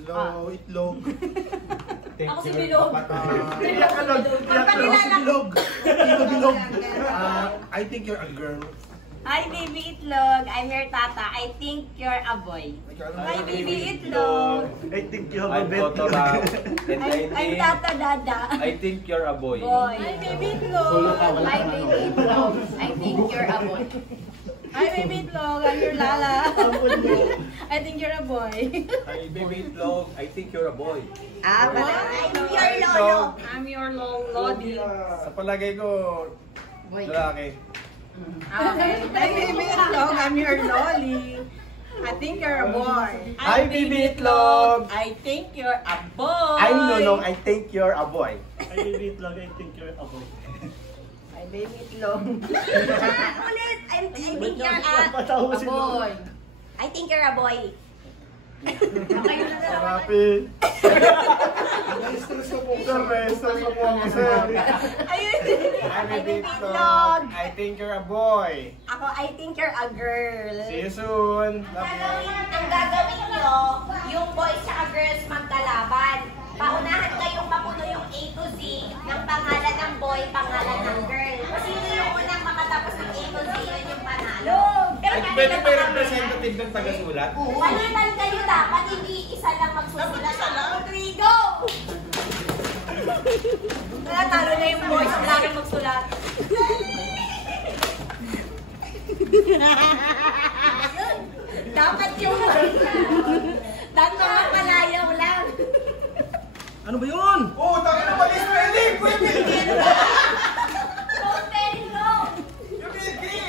Hello, itlog. Ako si Bilog. Bilog. I think you're a girl. Hi, baby Itlog. I'm your tata. I think you're a boy. Hi, baby Itlog. I think you have a I'm bed. Toto Rao. And I'm Tata Dada. I think you're a boy. Boy. Hi, baby Itlog. Hi, baby Itlog. I think you're a boy. Hi, baby Itlog. I'm your Lala. I think you're a boy. Hi, baby Itlog. I think you're a boy. I'm your lolo. I'm your lodi. Sa palagay ko, lalaki. Okay. Hi, baby Itlog. I'm your lolly. I think you're a boy. Hi, baby Itlog. I think you're a boy. I'm Nonong. I think you're a boy. Hi, baby itlog. I think you're a boy. Hi, baby Itlog. Ulit. I think you're a boy. I think you're a boy. Okay na naman. Happy. Stress na po, sir. Stress na po ako, sir. Ayun. Hi, baby Itlog. I think you're a boy. Ako, I think you're a girl. See you soon. Ang gagawin nyo, yung boys at girls magkalaban. Paunahan kayong mapuno yung A to Z ng pangalan ng boy, pangalan ng girl. Sino yung unang makatapos ng A to Z, yun yung panalo. Pero Pwede pa yung representative ng taga-sulat? palitan kayo dapat, hindi isa lang magsusulat. Three, go! Kaya talo na yung boys, wala nang magsulat. Dapat yung dapat mga palayaw lang. Ano ba yun? Oh, tayo na mali spelling! Kuya Milky! No spelling, no! Yung Milky!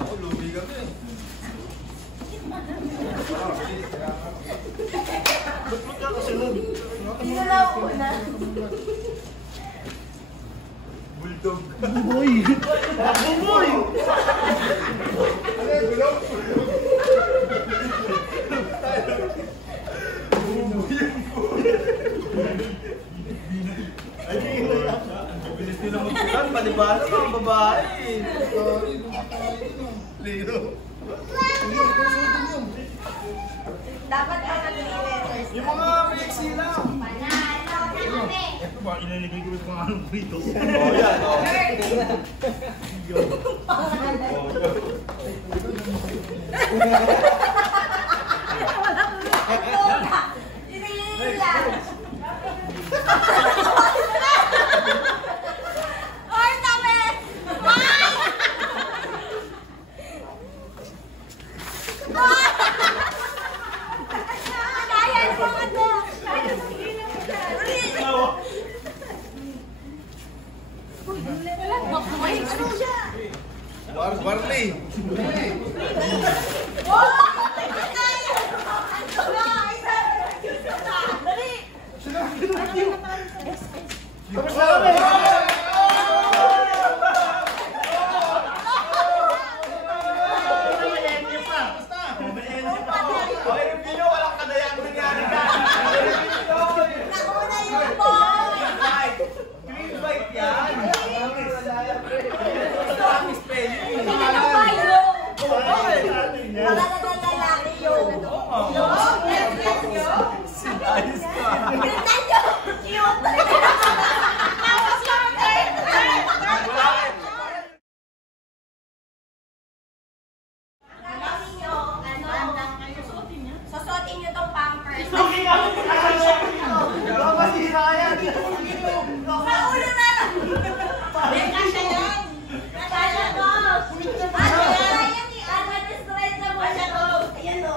Ako, lubi kami. Ba't magkakasunod? Sino na una? Bulldog. Boy! Boy! Ano yung bulog? Ay, Ang bilis nila magsulat, palibasa mga babae. Lino. Dapat ka na 3 letters. Yung mga flexi lang. Panalo na kami. Ito ba, ilalagay ko ito kung anong dito. Oh, yan. Oh. Warley. Susuotin nyo tong pampers. Masira yan! Sa ulo na lang! Kasya yan! Kasya to! Ano yan? Ano describe na mo siya to? Ayan o.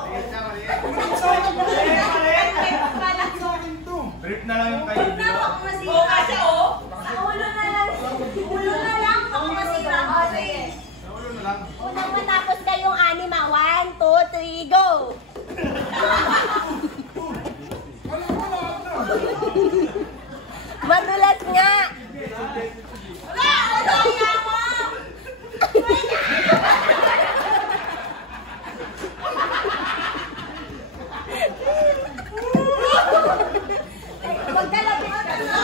Trip na lang yung kayo. Huwag na ako masira. Kasya o? Sa ulo na lang. Ulo na lang ako masira. Sige. Sa ulo na lang. Unang matapos kayong anima. 1, 2, 3, go! Madulas nga! Wala! Wala mo! Magdalapit ka na!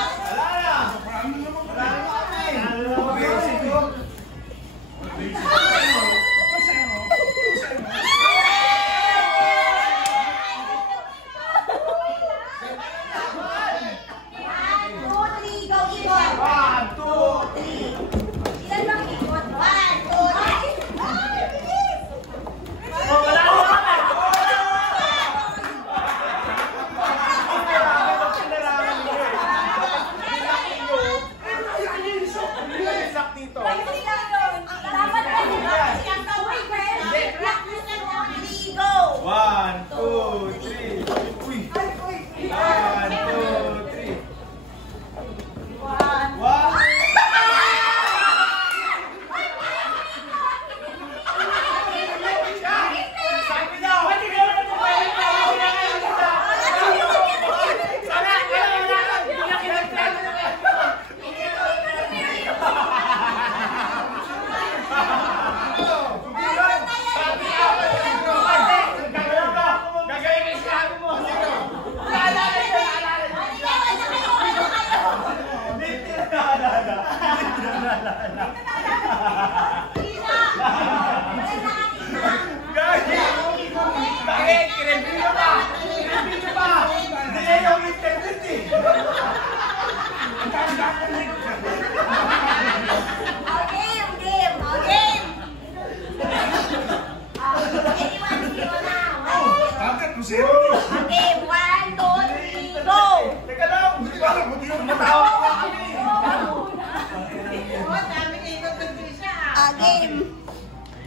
game!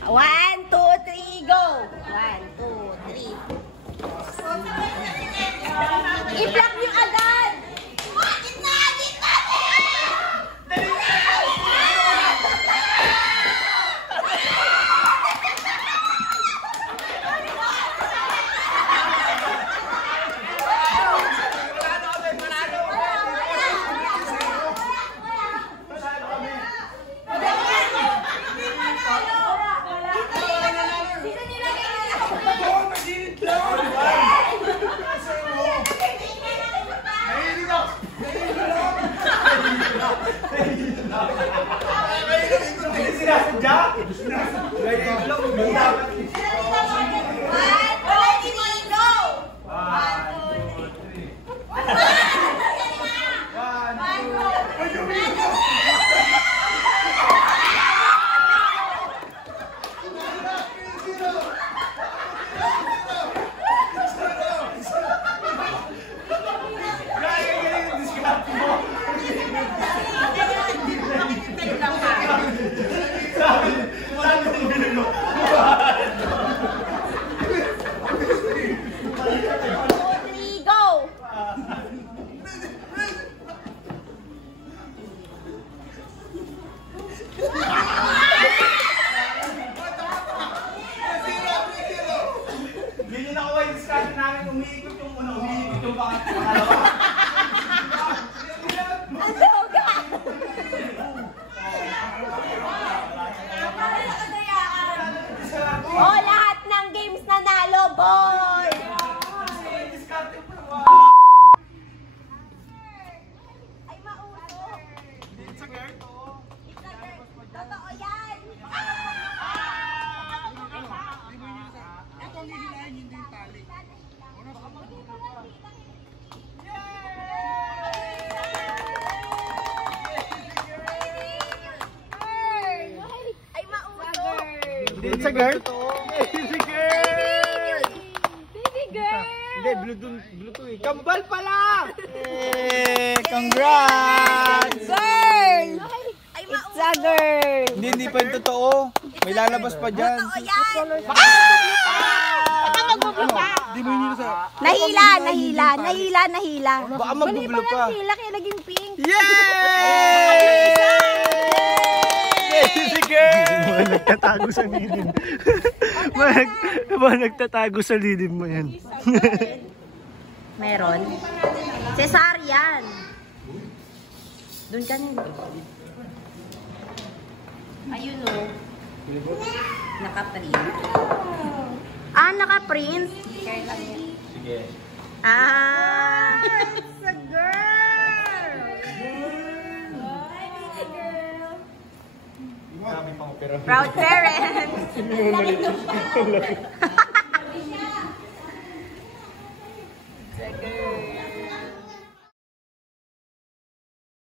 1, 2, 3, go! 1, 2, 3. I-block niyo agad! Gitna! Gitna! Oh, lahat ng games nanalo, boy! Ay, mauso. It's a girl to. It's a girl. Totoo yan. Ito ang hihilahin, hindi yung tali. Ay, mauso. It's a girl? It's a girl! Baby girl. Hindi, Bluetooth eh. Kambal pala! Congrats! Girl. Ay, mauso. It's a girl. Hindi pa yung totoo. May lalabas pa dyan. Totoo yan. Di mo hindi sa... Nahila. Baka magbublo pa. Nahila, kaya naging pink. Yay! Si girl! Mga nagtatago sa lilim. Mga nagtatago sa lilim mo yan. Meron. Cesarean. Doon ka na. Ayun o. Naka-print. Ah, naka-print? Share lang yan. Sige. Ah! It's a girl! Kami pang opera. Proud parents!